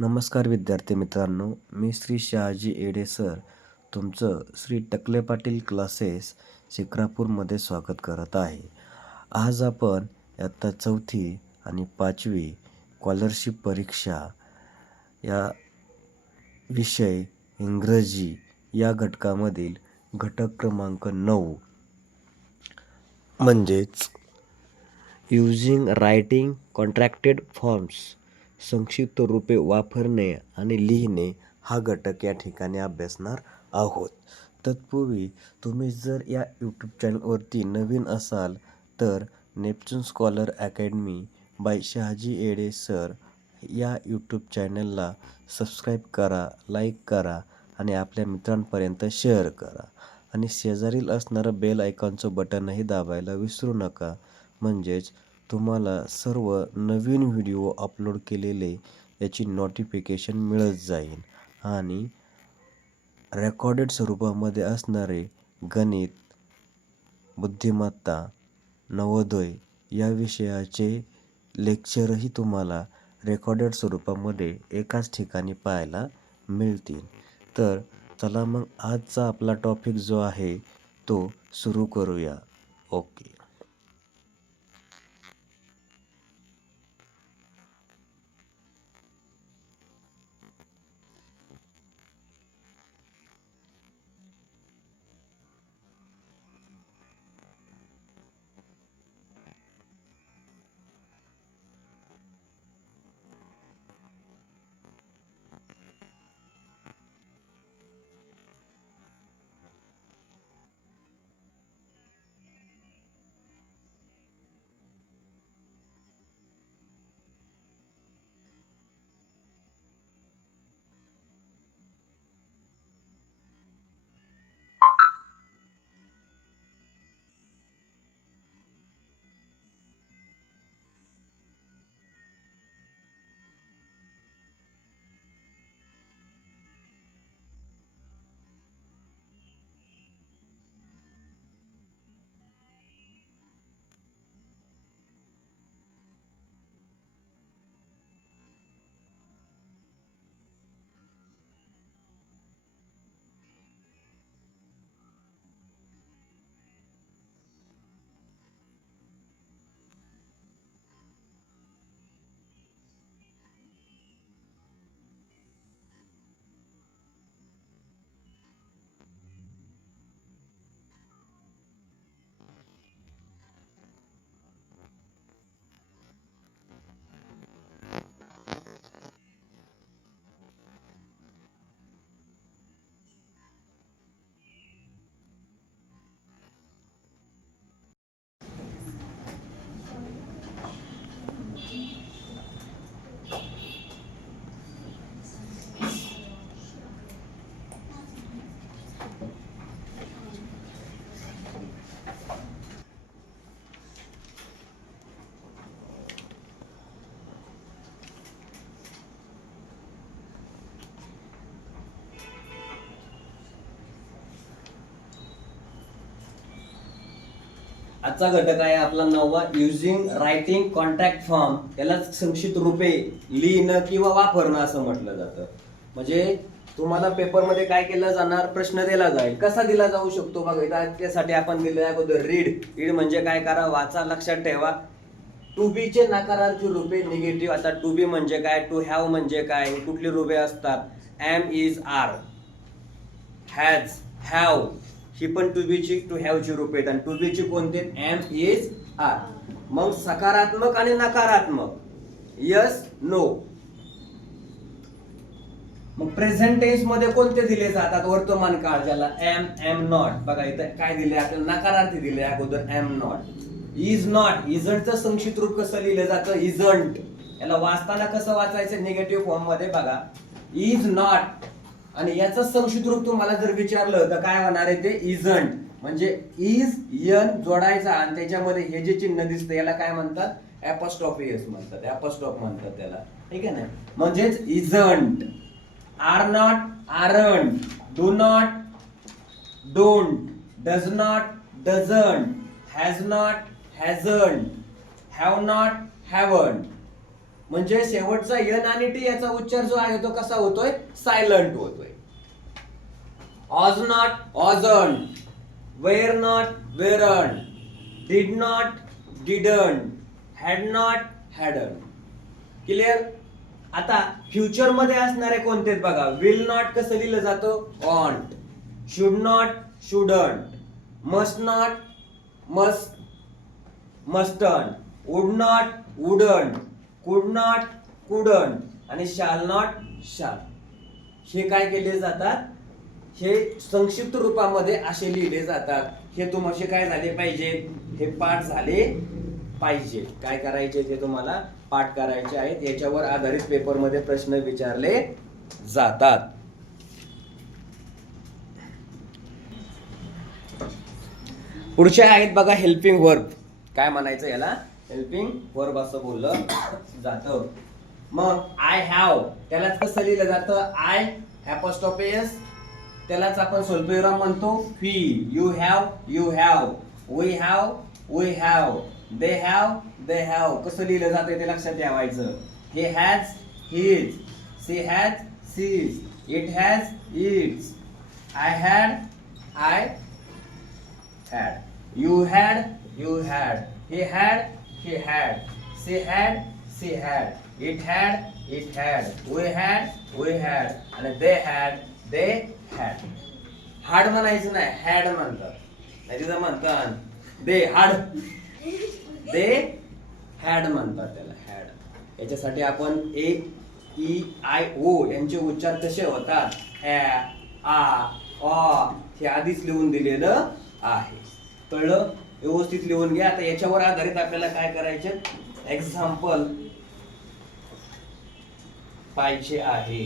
नमस्कार विद्यार्थी मित्रांनो मी श्री शहाजी येडे सर. तुमचं श्री टकले पाटील क्लासेस शिक्रापूरमध्ये स्वागत करत आहे. आज आपण आत्ता चौथी आणि पाचवी स्कॉलरशिप परीक्षा या विषय इंग्रजी या घटकामधील घटक क्रमांक नऊ. म्हणजेच यूजिंग रायटिंग कॉन्ट्रॅक्टेड फॉर्म्स संक्षिप्त रूपे वापरणे आणि लिहिणे हा घटक या ठिकाणी अभ्यासणार आहोत. तत्पूर्वी तुम्ही जर या यूट्यूब चॅनलवरती नवीन असाल तर Neptune Scholar Academy by Shahaji Ede sir या यूट्यूब चॅनलला सबस्क्राईब करा लाईक करा आणि आपल्या मित्रांपर्यंत शेअर करा. आणि शेजारील असणारं बेल आयकॉनचं बटनही दाबायला विसरू नका. म्हणजेच तुम्हाला सर्व नवीन व्हिडिओ अपलोड केलेले याची नोटिफिकेशन मिळत जाईल. आणि रेकॉर्डेड स्वरूपामध्ये असणारे गणित बुद्धिमत्ता नवोदय या विषयाचे लेक्चरही तुम्हाला रेकॉर्डेड स्वरूपामध्ये एकाच ठिकाणी पाहायला मिळतील. तर चला मग आजचा आपला टॉपिक जो आहे तो सुरू करूया. ओके. आजचा घटक आहे आपला नववा युझिंग रायटिंग कॉन्टॅक्ट फॉर्म यालाच संक्षिप्त रूपे लिहिणं किंवा वापरणं असं म्हटलं जातं. म्हणजे तुम्हाला पेपरमध्ये काय केलं जाणार? प्रश्न दिला जाईल. कसा दिला जाऊ शकतो? बघा त्यासाठी आपण दिलं अगोदर रीड रीड म्हणजे काय करा? वाचा लक्षात ठेवा. टू बीचे नकारार्थी रूपे निगेटिव्ह आता टू बी म्हणजे काय? टू हॅव म्हणजे काय? कुठली रूपे असतात? Am is are has have ही पण टू बी ची टू हॅव ची रूप आणि टू बी ची कोणते? एम इज आर मग सकारात्मक आणि नकारात्मक. यस नो मग प्रेझेंट टेन्समध्ये कोणते दिले जातात? वर्तमान काळ ज्याला एम एम नॉट बघा इथं काय दिले? आपल्याला नकारार्थी दिले अगोदर एम नॉट इज नॉट इजंटचं संक्षिप्त रूप कसं लिहिलं जातं? इजंट याला वाचताना कसं वाचायचं? निगेटिव्ह फॉर्ममध्ये बघा. इज नॉट आणि याचं संक्षिप्त रूप तुम्हाला जर विचारलं तर काय होणार आहे ते? इजंट म्हणजे इज यन जोडायचा आणि त्याच्यामध्ये हे जे चिन्ह दिसतं याला काय म्हणतात? ऍपॉस्टॉफियस म्हणतात. ऍपॉस्टॉप म्हणतात त्याला. ठीक आहे ना? म्हणजेच isn't are not aren't do not don't does not doesn't has not hasn't have not haven't म्हणजे शेवटचा यन आणि टी याचा उच्चार जो आहे तो कसा होतोय? सायलंट होतोय. Was not wasn't were not weren't did not didn't had not hadn't clear आता फ्युचरमध्ये असणारे कोणते आहेत बघा? विल नॉट कसं लिहिलं जातं? Won't should not shouldn't must not must mustn't would not wouldn't could not couldn't आणि शाल नॉट शाल हे काय केले जातात? हे संक्षिप्त रूपामध्ये असे लिहिले जातात. हे तुमचे काय झाले पाहिजे? हे पाठ झाले पाहिजे. काय करायचे ते तुम्हाला पाठ करायचे आहेत. याच्यावर आधारित पेपरमध्ये प्रश्न विचारले जातात. पुढचे आहेत बघा हेल्पिंग वर्ब काय म्हणायचं याला? हेल्पिंग वर्ब असं बोललं जातं. मग आय हॅव त्यालाच कसं लिहिलं जातं? आय हॅपोस्टॉपेस त्यालाच आपण स्वल्पविराम म्हणतो. Fee. You have you've we have we've they have they've कसं लिहिलं जातं ते लक्षात ठेवायचं. He has he's she has she's it has it's I had I'd you had you'd he had he had. She had, she had. It had, it had. We had, we had. आणि they had, they had हाड म्हणायचं नाही had म्हणतात. नाही तिथं म्हणतात दे हाड they had म्हणतात त्याला हॅड याच्यासाठी आपण ए ई आय ओ यांचे उच्चार कसे होतात? हॅ आ ऑ हे आधीच लिहून दिलेलं आहे. कळलं? व्यवस्थित लिहून घ्या. आता याच्यावर आधारित आपल्याला काय करायचे? एक्झाम्पल पाहिजे आहे.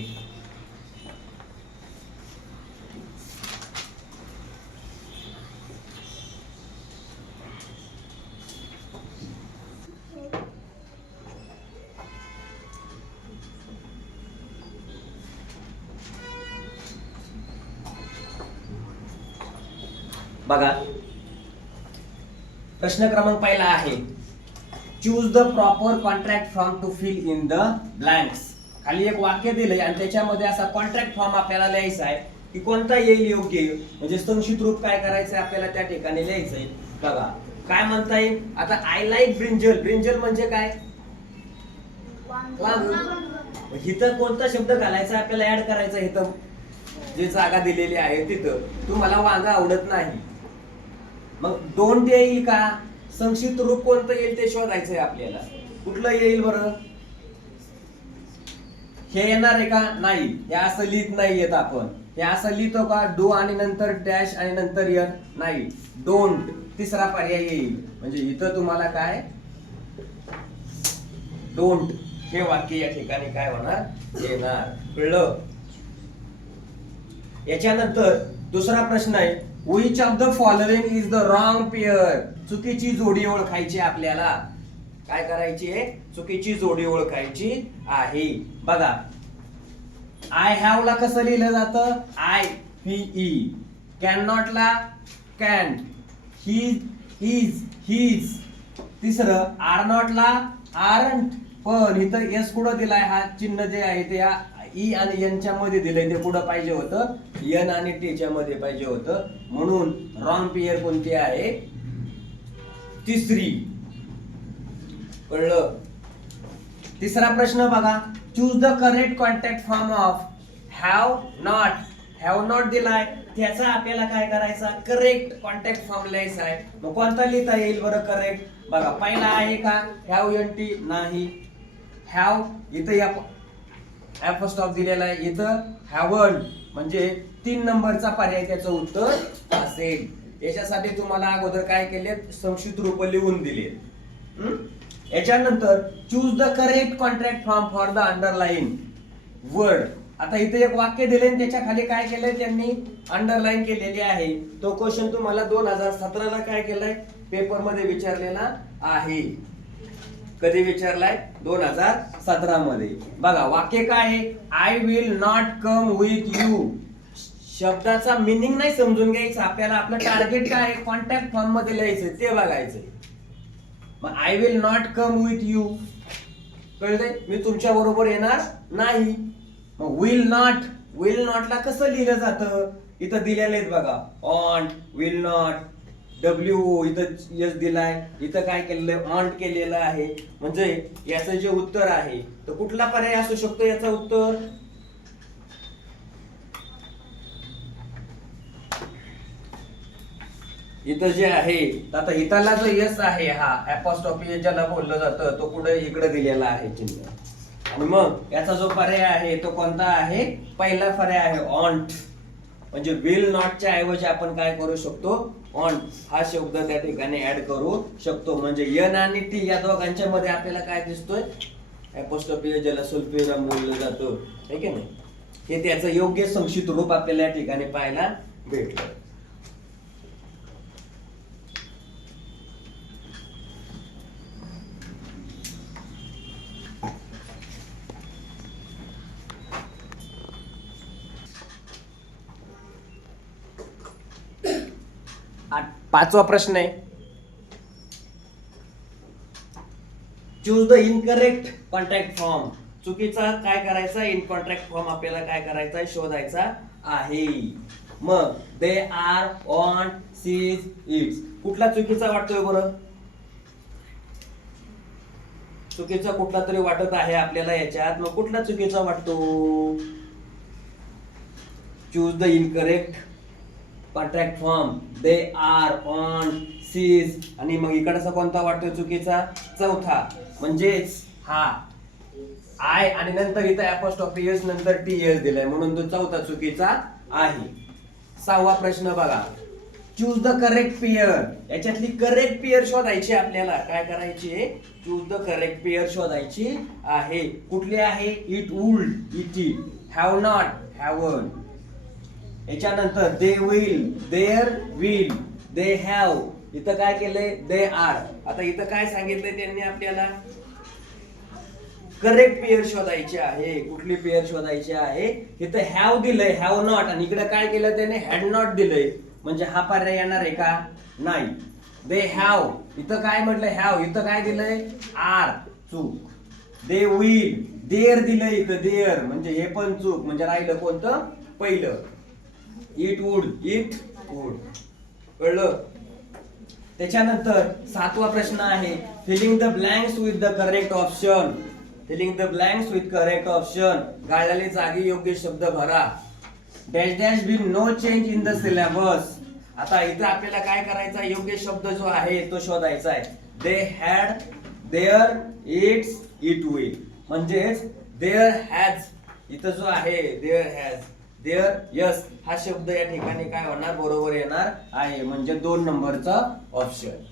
बघा. प्रश्न क्रमांक पहिला आहे. Choose the proper contract form to fill in the blanks खाली एक वाक्य दिलंय आणि त्याच्यामध्ये असा कॉन्ट्रॅक्ट फॉर्म आपल्याला लिहायचा आहे की कोणता येईल योग्य म्हणजे संक्षिप्त रूप काय करायचं आपल्याला त्या ठिकाणी लिहायचंय. बघा. काय म्हणता येईल? आता आय लाईक ब्रिंजल ब्रिंजल म्हणजे काय? हिथं इथं कोणता शब्द घालायचा आपल्याला ऍड करायचा इथं? जी जागा दिलेली आहे तिथं. तुम्हाला वांगा आवडत नाही. मग डोंट येईल का? संक्षिप्त रूप कोणतं येईल ते शोधायचंय आपल्याला. कुठलं येईल बरं? हे येणार आहे का? नाही. हे असं लिहित नाही येत आपण. हे असं लिहितो का? डू आणि नंतर डॅश आणि नंतर यन नाही. डोंट तिसरा पर्याय येईल. म्हणजे इथं तुम्हाला काय? डोंट हे वाक्य या ठिकाणी काय होणार? येणार. कळलं? याच्यानंतर दुसरा प्रश्न आहे. Which of the following is the wrong pair चुकीची जोडी ओळखायची आपल्याला. काय करायची? आहे चुकीची जोडी ओळखायची आहे. बघा. आय हॅव ला कसं लिहिलं जातं? आय ही ई कॅन नॉटला कॅन ही इज हीज तिसरं आर नॉट ला आरंट पण इथं एस कुठं दिलाय? हा चिन्ह जे आहे ते या ई आणि यांच्या मध्ये दिलंय ते कुठं पाहिजे होतं. एन आणि टीच्या मध्ये पाहिजे होतं. म्हणून रॉंग पेअर कोणती आहे? तिसरी. कळलं? तिसरा प्रश्न बघा. Choose the correct contact form of have not have not दिलाय. त्याचा आपल्याला काय करायचा? करेक्ट कॉन्टॅक्ट फॉर्म लिहायचा आहे. मग कोणता लिहिता येईल बरं करेक्ट बघा पहिला आहे का? हॅव एन टी नाही. हॅव इथं या ऍप दिलेला आहे. इथं हॅवन म्हणजे तीन नंबरचा पर्याय त्याचं उत्तर असेल. याच्यासाठी तुम्हाला अगोदर काय केले संक्षिप्त रूप लिहून दिले याच्यानंतर choose the correct contract form for the underline word आता इथे एक वाक्य दिले आणि त्याच्याखाली काय केलंय त्यांनी? अंडरलाईन केलेली आहे. तो क्वेश्चन तुम्हाला दोन हजार सतराला काय केलाय? पेपरमध्ये विचारलेला आहे. कधी विचारलाय? दोन हजार सतरा मध्ये. बघा वाक्य काय आहे? I will not come with you शब्दाचा मिनिंग नाही समजून घ्यायचा. आपल्याला आपलं टार्गेट काय आहे? कॉन्टॅक्ट फॉर्ममध्ये लिहायचं ते बघायचं मग I will not come with you कळते मी तुमच्या बरोबर येणार नाही. मग विल नॉट विल नॉटला कसं लिहिलं जातं? इथं दिलेले आहेत बघा. ऑन विल नॉट डब्ल्यू इथं यस दिलाय इथं काय केलेलं आहे? ऑन केलेलं आहे. म्हणजे याचं जे उत्तर आहे तर कुठला पर्याय असू शकतो याचं उत्तर? इथं जे आहे आता इथला जो यस आहे हा अपॉस्टॉपी ज्याला बोललं जातं तो कुठे? इकडे दिलेला आहे चिन्ह. आणि मग याचा जो पर्याय आहे तो कोणता आहे? पहिला पर्याय आहे ऑन्ट म्हणजे विल नॉटच्या ऐवजी आपण काय करू शकतो? ऑन हा शब्द त्या ठिकाणी ऍड करू शकतो. म्हणजे यन आणि टी या दोघांच्या मध्ये आपल्याला काय दिसतोय? अपॉस्टॉपी ज्याला सुल्फिरम बोललं जातं. ठीक आहे ना? हे त्याचं योग्य संक्षिप्त रूप आपल्याला या ठिकाणी पाहायला भेटलं. पाचवा प्रश्न आहे. Choose the incorrect contract form चुकीचा काय करायचा? इन कॉन्ट्रॅक्ट फॉर्म आपल्याला काय करायचा? शोधायचा आहे. मग they are on she's it's कुठला चुकीचा वाटतोय बरं? चुकीचा कुठला तरी वाटत आहे आपल्याला याच्यात. मग कुठला चुकीचा वाटतो? Choose the incorrect contract form they are on she's आणि मग इकडचा कोणता वाटतो चुकीचा? चौथा. म्हणजेच हा. आय आणि नंतर इथं apostrophe एस नंतर टी एस दिलाय. म्हणून तो चौथा चुकीचा आहे. सहावा प्रश्न बघा. चूज द करेक्ट पेयर याच्यातली करेक्ट पेयर शोधायची आपल्याला. काय करायची? चूज द करेक्ट पेयर शोधायची आहे. कुठली आहे? It would it it have not haven't याच्यानंतर they will there will they have इथं काय केलंय? दे आर आता इथं काय सांगितलंय त्यांनी आपल्याला? करेक्ट पेअर शोधायची आहे. कुठली पेअर शोधायची आहे? इथं हॅव दिलंय हॅव नॉट आणि इकडे काय केलं त्याने? हॅड नॉट दिलंय. म्हणजे हा पर्याय येणार आहे का? नाही. दे हॅव इथं काय म्हटलं? हॅव इथं काय दिलंय? आर चूक. दे विल देअर दिलंय इथं. देअर म्हणजे हे पण चूक. म्हणजे राहिलं कोणतं? पहिलं. इट वुड इट वूड कळलं? त्याच्यानंतर सातवा प्रश्न आहे filling the blanks with the correct option filling the blanks with correct option गाळलेले जागी योग्य शब्द भरा. Dash dash be no change in the syllabus आता इथं आपल्याला काय करायचा आहे? योग्य शब्द जो आहे तो शोधायचा आहे. They had there it's it will म्हणजेच देअर हॅज इथं जो आहे देअर हॅज देअर यस. हा शब्द या ठिकाणी काय होणार? बरोबर येणार आहे. म्हणजे दोन नंबरचा ऑप्शन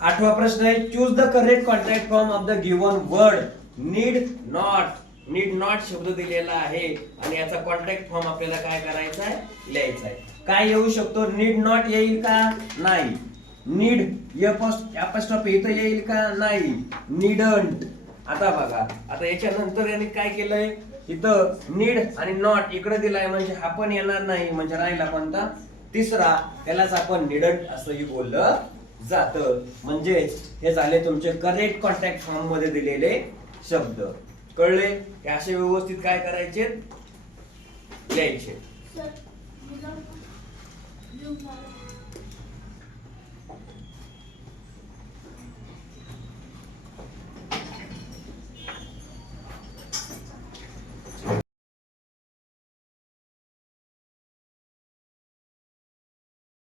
आठवा प्रश्न आहे choose the correct contact form of the given word need not need not शब्द दिलेला आहे. आणि याचा कॉन्टॅक्ट फॉर्म आपल्याला काय करायचा आहे? लिहायचा आहे. काय येऊ शकतो? नीड नॉट येईल का? नाही. नीड अपस्टॉप इथं येईल का? नाही. नीडंट आता बघा. आता याच्यानंतर यांनी काय केलंय? इथं नीड आणि नॉट इकडे दिलाय म्हणजे हा पण येणार नाही म्हणजे राहिला कोणता? तिसरा त्यालाच आपण निडंट असंही बोललं जात. म्हणजे हे झाले तुमचे करेक्ट कॉन्टॅक्ट फॉर्ममध्ये दिलेले शब्द. कळले? हे असे व्यवस्थित काय करायचे? लिहायचे